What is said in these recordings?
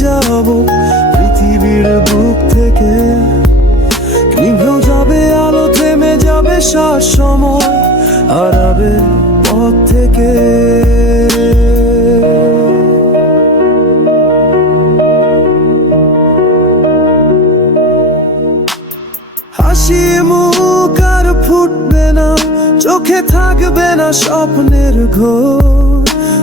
যাব পৃথিবীর বুক থেকে। নিভেও যাবে আলো, থেমে যাবে শ্বাস সময় হারাবে পথ থেকে। হাসি মুখ আর ফুটবে না, চোখে থাকবে না স্বপ্নের ঘোর।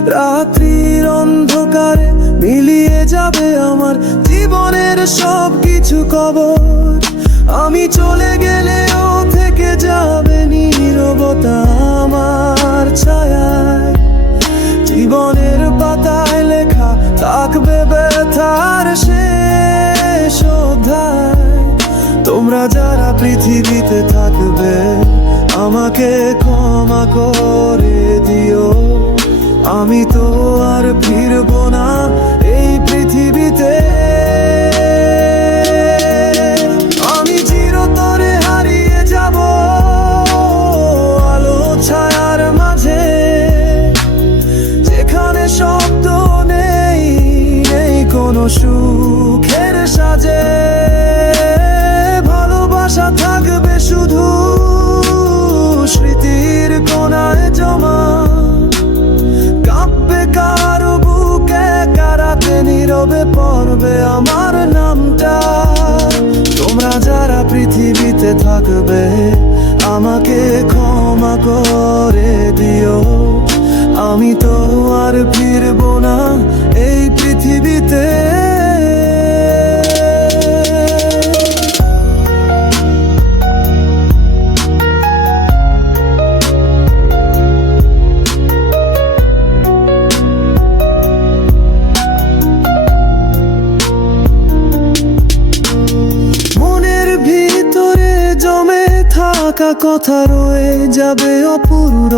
রাত্রির অন্ধকারে মিলিয়ে যাবে আমার জীবনের সব কিছু কবর। আমি চলে গেলেও থেকে যাবে নীরবতা আমার ছায়ায়। জীবনের পাতায় লেখা থাকবে ব্যথার অধ্যায়। তোমরা যারা পৃথিবীতে থাকবে, আমাকে ক্ষমা করে দিও। আমি তো আর ফিরবো না। পৃথিবীতে থাকবে আমাকে ক্ষমা করে দিও। আমি তো থাকা কথা রয়ে যাবে অপূর্ণ।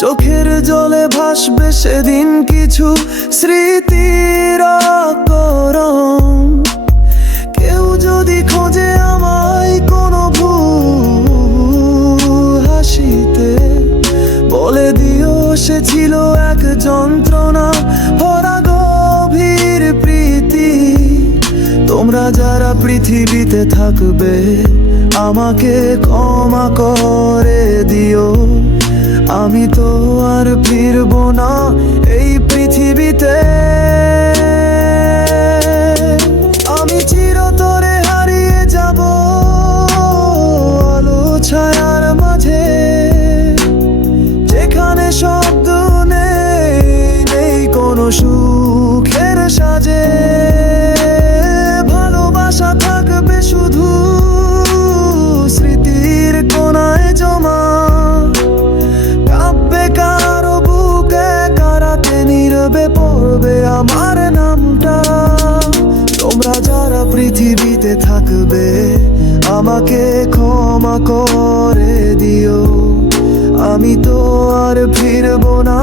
চোখের জলে ভাসবে সেদিন কিছু স্মৃতির কেউ যদি খোঁজে আমায় কোনো হাসিতে, বলে দিও সে ছিল এক যন্ত্রণা, ভরা গভীর প্রীতি তোমরা যারা পৃথিবীতে থাকবে, আমাকে ক্ষমা করে দিও। আমি তো আর ফিরবো না এই পৃথিবীতে। আমি চিরতরে হারিয়ে যাব আলো ছায়ার মাঝে। যেখানে শব্দ নেই নেই কোনো সুখের করে দিও। আমি তো আর ফিরবো না